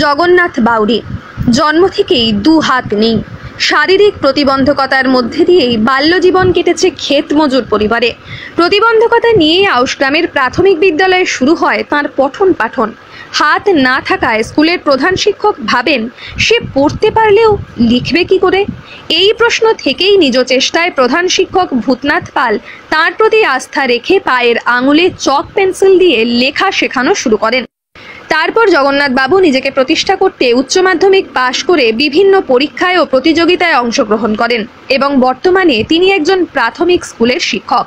জগন্নাথ বাউরি জন্ম থেকেই দু হাত নেই। শারীরিক প্রতিবন্ধকতার মধ্যে দিয়েই বাল্যজীবন কেটেছে ক্ষেত মজুর পরিবারে। প্রতিবন্ধকতা নিয়েই আউশগ্রামের প্রাথমিক বিদ্যালয়ে শুরু হয় তাঁর পঠন পাঠন। হাত না থাকায় স্কুলের প্রধান শিক্ষক ভাবেন সে পড়তে পারলেও লিখবে কি করে। এই প্রশ্ন থেকেই নিজ চেষ্টায় প্রধান শিক্ষক ভূতনাথ পাল তাঁর প্রতি আস্থা রেখে পায়ের আঙুলে চক পেন্সিল দিয়ে লেখা শেখানো শুরু করেন। তারপর জগন্নাথ বাবু নিজেকে প্রতিষ্ঠা করতে উচ্চ মাধ্যমিক পাশ করে বিভিন্ন পরীক্ষায় ও প্রতিযোগিতায় অংশগ্রহণ করেন এবং বর্তমানে তিনি একজন প্রাথমিক স্কুলের শিক্ষক।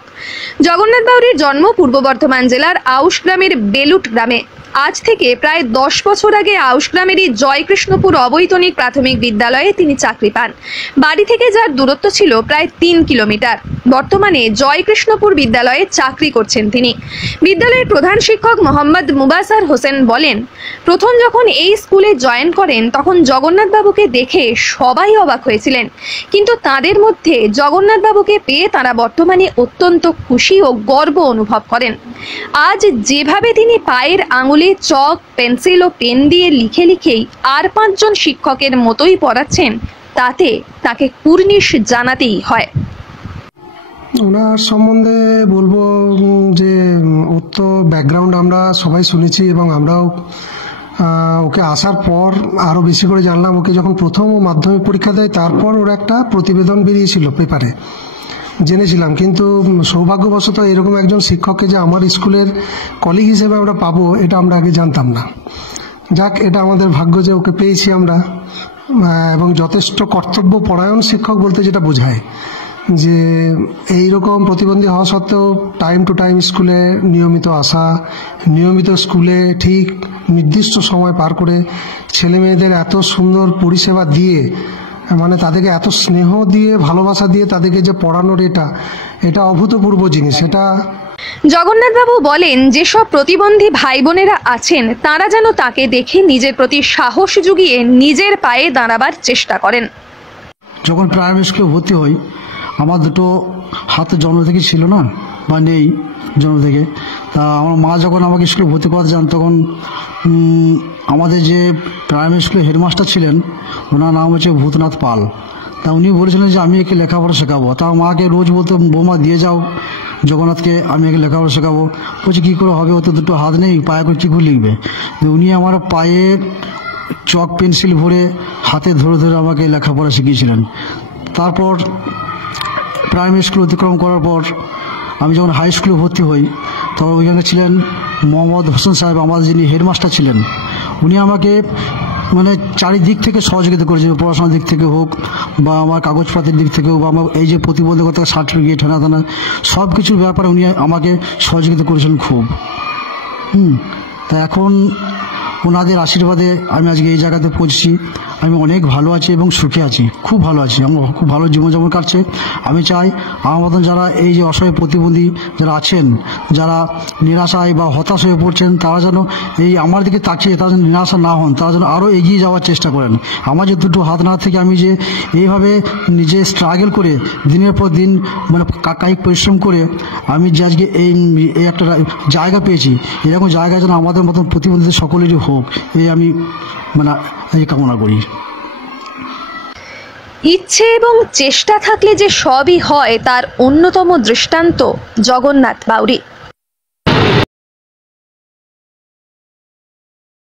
জগন্নাথ বাউরির জন্ম পূর্ব বর্ধমান জেলার আউশগ্রামের বেলুট গ্রামে। আজ থেকে প্রায় 10 বছর আগে আউশগ্রামেরই জয়কৃষ্ণপুর অবৈতনিক প্রাথমিক বিদ্যালয়ে তিনি চাকরি পান। বাড়ি থেকে যার দূরত্ব ছিল প্রায় 3 কিলোমিটার। বর্তমানে জয়কৃষ্ণপুর বিদ্যালয়ে চাকরি করছেন তিনি। বিদ্যালয়ের প্রধান শিক্ষক মোহাম্মদ মুবাসার হোসেন বলেন, প্রথম যখন এই স্কুলে জয়েন করেন তখন জগন্নাথ বাবুকে দেখে সবাই অবাক হয়েছিলেন, কিন্তু তাদের মধ্যে জগন্নাথ বাবুকে পেয়ে তারা বর্তমানে অত্যন্ত খুশি ও গর্ব অনুভব করেন। আজ যেভাবে তিনি পায়ের আঙুলে চক পেন্সিল ও পেন দিয়ে লিখে লিখেই আর 5 জন শিক্ষকের মতোই পড়াচ্ছেন, তাতে তাকে কুর্নিশ জানাতেই হয়। ওনার সম্বন্ধে বলবো যে ওর তো ব্যাকগ্রাউন্ড আমরা সবাই শুনেছি এবং আমরাও ওকে আসার পর আরও বেশি করে জানলাম। ওকে যখন প্রথম মাধ্যমিক পরীক্ষা দেয় তারপর ওর একটা প্রতিবেদন বেরিয়েছিল পেপারে, জেনেছিলাম। কিন্তু সৌভাগ্যবশত এরকম একজন শিক্ষককে যে আমার স্কুলের কলিগ হিসেবে আমরা পাবো এটা আমরা আগে জানতাম না। যাক, এটা আমাদের ভাগ্য যে ওকে পেয়েছি আমরা। এবং যথেষ্ট কর্তব্য পরায়ণ শিক্ষক বলতে যেটা বোঝায় যে এইরকম প্রতিবন্ধী হওয়া সত্ত্বেও টাইম টু টাইম স্কুলে নিয়মিত আসা, নিয়মিত স্কুলে ঠিক নির্দিষ্ট সময় পার করে ছেলে মেয়েদের এত সুন্দর পরিষেবা দিয়ে, মানে তাদেরকে এত স্নেহ দিয়ে ভালোবাসা দিয়ে তাদেরকে যে পড়ানোর এটা অভূতপূর্ব জিনিস। এটা জগন্নাথ বাবু বলেন, যেসব প্রতিবন্ধী ভাই বোনেরা আছেন তারা যেন তাকে দেখে নিজের প্রতি সাহস জুগিয়ে নিজের পায়ে দাঁড়াবার চেষ্টা করেন। যখন প্রাইমারি স্কুলে ভর্তি হই, আমার দুটো হাতে জন্ম থেকে ছিল না বা নেই জন্ম থেকে। তা আমার মা যখন আমাকে স্কুলে ভর্তি করাতে যান তখন আমাদের যে প্রাইমারি স্কুলের হেডমাস্টার ছিলেন ওনার নাম হচ্ছে ভূতনাথ পাল। তা উনি বলেছিলেন যে আমি একে লেখাপড়া শেখাবো। তা মাকে রোজ বলতো, বৌমা দিয়ে যাও জগন্নাথকে, আমি একে লেখাপড়া শেখাবো। বলছি কী করে হবে, ও তো দুটো হাত নেই, পায়ে করে কী করে লিখবে। উনি আমার পায়ে চক পেন্সিল ভরে হাতে ধরে ধরে আমাকে লেখাপড়া শিখিয়েছিলেন। তারপর প্রাইমারি স্কুল অতিক্রম করার পর আমি যখন হাই স্কুলে ভর্তি হই তখন ওইখানে ছিলেন মোহাম্মদ হোসেন সাহেব, আমাদের যিনি হেডমাস্টার ছিলেন। উনি আমাকে মানে চারিদিক থেকে সহযোগিতা করেছেন, পড়াশোনার দিক থেকে হোক বা আমার কাগজপত্রের দিক থেকে হোক বা আমার এই যে প্রতিবন্ধকতা সার্টিফিকেট হেনা তেনা সব কিছুর ব্যাপারে উনি আমাকে সহযোগিতা করেছেন খুব। তা এখন ওনাদের আশীর্বাদে আমি আজকে এই জায়গাতে পৌঁছেছি। আমি অনেক ভালো আছি এবং সুখে আছি, খুব ভালো আছি, আমার খুব ভালো জীবনযাপন কাটছে। আমি চাই আমার মতন যারা এই যে অসহায় প্রতিবন্ধী যারা আছেন, যারা নিরাশায় বা হতাশ হয়ে পড়ছেন, তারা যেন এই আমার দিকে তাকিয়ে তারা যেন নিরাশা না হন, তারা যেন আরও এগিয়ে যাওয়ার চেষ্টা করেন। আমার যে দুটো হাত না থেকে আমি যে এইভাবে নিজে স্ট্রাগল করে দিনের পর দিন মানে কায়িক পরিশ্রম করে আমি যে আজকে এই একটা জায়গা পেয়েছি, এরকম জায়গা যেন আমাদের মতন প্রতিবন্ধীদের সকলেরই হোক, এই আমি মানে কামনা করি। ইচ্ছে এবং চেষ্টা থাকলে যে সবই হয় তার অন্যতম দৃষ্টান্ত জগন্নাথ বাউরি।